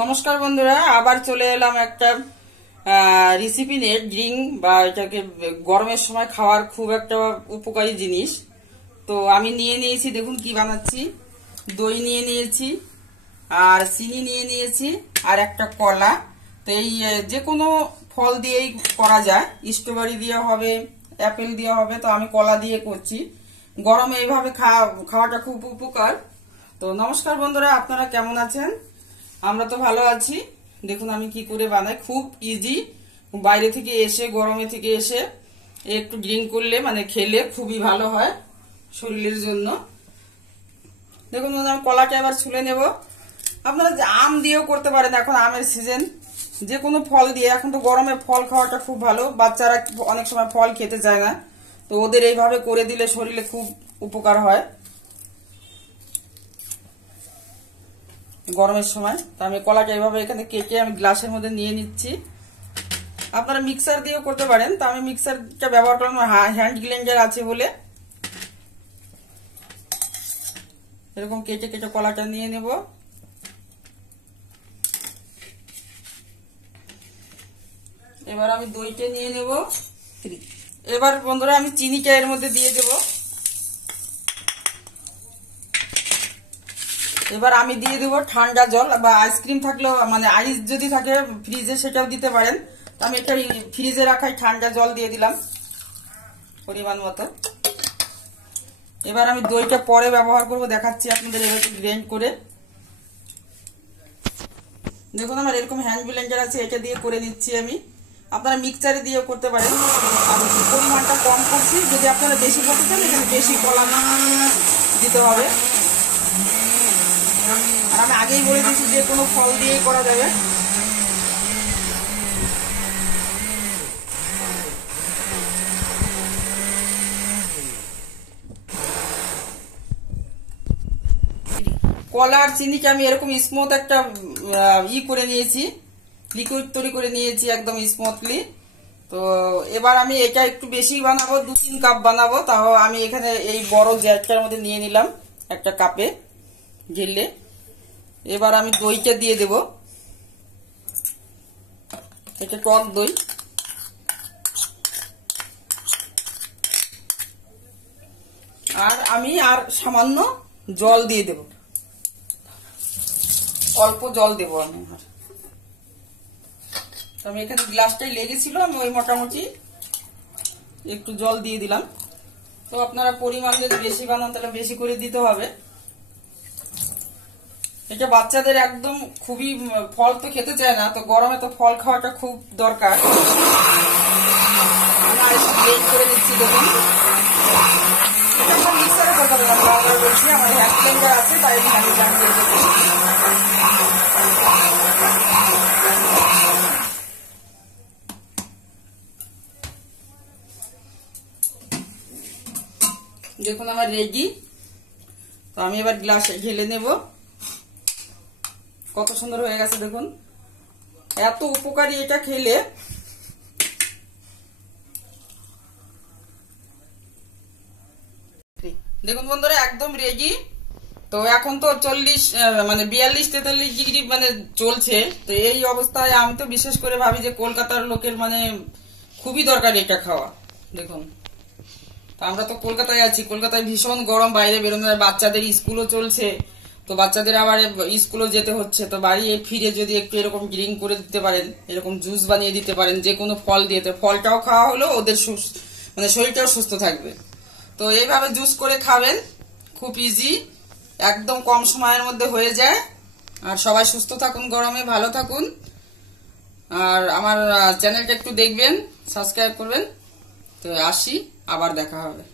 নমস্কার বন্ধুরা, আবার চলে এলাম একটা রেসিপি নিয়ে। ড্রিঙ্ক বা এটাকে গরমের সময় খাওয়ার খুব একটা উপকারী জিনিস। তো আমি নিয়ে নিয়েছি, দেখুন কি বানাচ্ছি। দই নিয়ে নিয়েছি, আর চিনি নিয়ে নিয়েছি, আর একটা কলা। তো এই যে কোনো ফল দিয়েই করা যায়, স্ট্রবেরি দিয়ে হবে, অ্যাপেল দিয়ে হবে। তো আমি কলা দিয়ে করছি। গরমে এইভাবে খাওয়াটা খুব উপকার। তো নমস্কার বন্ধুরা, আপনারা কেমন আছেন? আমরা তো ভালো আছি। দেখুন আমি কি করে বানাই, খুব ইজি। বাইরে থেকে এসে, গরমে থেকে এসে একটু ড্রিঙ্ক করলে মানে খেলে খুবই ভালো হয় শরীরের জন্য। দেখুন আমি কলাটা এবার ছুলে নেব। আপনারা আম দিয়েও করতে পারেন, এখন আমের সিজন। যে কোনো ফল দিয়ে, এখন তো গরমে ফল খাওয়াটা খুব ভালো। বাচ্চারা অনেক সময় ফল খেতে চায় না, তো ওদের এইভাবে করে দিলে শরীরে খুব উপকার হয় গরমের সময়। তো আমি কলাটা এইভাবে এখানে কেটে আমি গ্লাসের মধ্যে নিয়ে নিচ্ছি। আপনারা মিক্সার দিয়েও করতে পারেন, তো আমি মিক্সারটা ব্যবহার করলাম, হ্যান্ড গ্রাইন্ডার আছে বলে। এরকম কেটে কেটে কলাটা নিয়ে নেব। এবার আমি দইটা নিয়ে নেব। এবার বন্ধুরা আমি চিনিটা এর মধ্যে দিয়ে দেব। এবার আমি দিয়ে দেব ঠান্ডা জল, বা আইসক্রিম থাকলেও, মানে আইস যদি থাকে ফ্রিজে সেটাও দিতে পারেন। তো আমি এটা ফ্রিজে রাখাই ঠান্ডা জল দিয়ে দিলাম পরিমাণ মতো। এবার আমি দইটা পরে ব্যবহার করব, দেখাচ্ছি আপনাদের। এবার গ্রাইন্ড করে দেখুন আমার এরকম হ্যান্ড ব্লেন্ডার আছে, এটা দিয়ে করে নিচ্ছি আমি। আপনারা মিক্সচারে দিয়েও করতে পারেন। আমি পরিমাণটা কম করছি, যদি আপনারা বেশি করতে চান এখানে বেশি কলা দিতে হবে। আর আমি আগেই বলে দিয়েছি যে কোনো ফল দিয়েই করা যাবে। কলা আর চিনিকে আমি এরকম স্মুথ একটা করে নিয়েছি, লিকুইড তৈরি করে নিয়েছি একদম স্মুথলি। তো এবার আমি এটা একটু বেশি বানাবো, 2-3 কাপ বানাবো। তাও আমি এখানে এই বড় জ্যারটার মধ্যে নিয়ে নিলাম একটা কাপে ঢেলে। এবার আমি দইটা দিয়ে দেব। এটা টক দই। আর আমি সামান্য জল দিয়ে দেব, অল্প জল দেব আমি। আমি এখানে গ্লাসটাই লেগেছিল, আমি ওই মোটামুটি একটু জল দিয়ে দিলাম। তো আপনারা পরিমাণ যদি বেশি বানান তাহলে বেশি করে দিতে হবে। এটা বাচ্চাদের একদম খুবই, ফল তো খেতে চায় না, তো গরমে তো ফল খাওয়াটা খুব দরকার। করে দিচ্ছি দেখুন। মিক্সারে করতে হবে না, বলছি আমার হ্যান্ড ব্লেন্ডার আছে, তাই হ্যান্ড ব্লেন্ডার দিয়ে দেবো। দেখুন আমার রেডি। তো আমি এবার গ্লাসে ঢেলে নেব। কত সুন্দর হয়ে গেছে দেখুন, এত উপকারী এটা খেলে। দেখুন বন্ধুরা একদম রেডি। তো এখন তো 42-43 ডিগ্রি মানে চলছে। তো এই অবস্থায় আমি তো বিশেষ করে ভাবি যে কলকাতার লোকের মানে খুবই দরকার এটা খাওয়া। দেখুন, তো আমরা তো কলকাতায় আছি, কলকাতায় ভীষণ গরম, বাইরে বেরোনো, বাচ্চাদের স্কুলও চলছে। তো বাচ্চাদের আবার স্কুলও যেতে হচ্ছে। তো বাড়ি ফিরে যদি একটু এরকম ড্রিঙ্ক করে দিতে পারেন, এরকম জুস বানিয়ে দিতে পারেন, যে কোনো ফল দিয়ে, ফলটাও খাওয়া হলো, ওদের মানে শরীরটাও সুস্থ থাকবে। তো এইভাবে জুস করে খাবেন, খুব ইজি, একদম কম সময়ের মধ্যে হয়ে যায়। আর সবাই সুস্থ থাকুন, গরমে ভালো থাকুন। আর আমার চ্যানেলটা একটু দেখবেন, সাবস্ক্রাইব করবেন। তো আসি, আবার দেখা হবে।